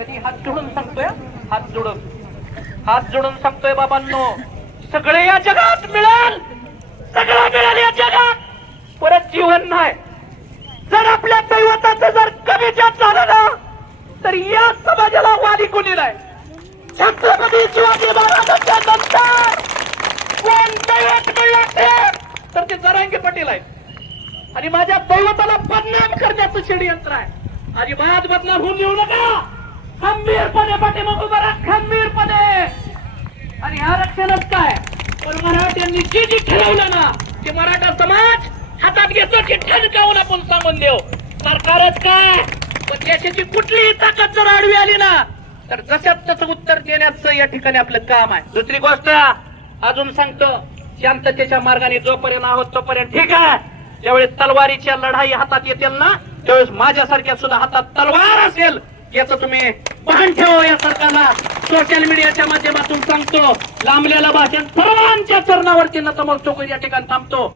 कधी हात जोडून सांगतोय हात जोडून. हात जोडून सांगतोय बाबांनो सगळे या जगात मिळेल. सगळं मिळाल या जगात. परत जीवन नाही. जर आपल्या दैवताचं जर कमी जास्त झालं ना तर या समाजाला वाली कोणी नाही. छत्रपती शिवाजी महाराजांच्या नंतर कोण दैवत मिळलं तर ते जरांगे पाटील आहेत. आणि माझ्या दैवताला बदनाम करण्याचं षडयंत्र आहे. अजिबात बदनाम होऊन येऊ नका. खंबीरपणे पाठीमागं उभा राहा. खंबीरपणे आणि आरक्षणच काय? पण मराठ्यांनी जे जे ठरवलं ना ते मराठा समाज हातात घेतो की ठणकावून आपण सांगून देऊ. सरकारच काय? पण देशाची कुठलीही ताकद जर आडवी आली ना तर जशात तसं उत्तर देण्याचं या ठिकाणी आपलं काम आहे. दुसरी गोष्ट अजून सांगतो शांततेच्या मार्गाने जोपर्यंत आहोत तोपर्यंत ठीक आहे. ज्यावेळेस तलवारीच्या लढाई हातात येतील ना त्यावेळेस माझ्यासारख्या सुद्धा हातात तलवार असेल. याचं तुम्ही भान ठेवा या सरकारला. सोशल मीडियाच्या माध्यमातून सांगतो. लांबलेलं भाषण सर्वांच्या चरणावरती नतमस्तक या ठिकाणी थांबतो.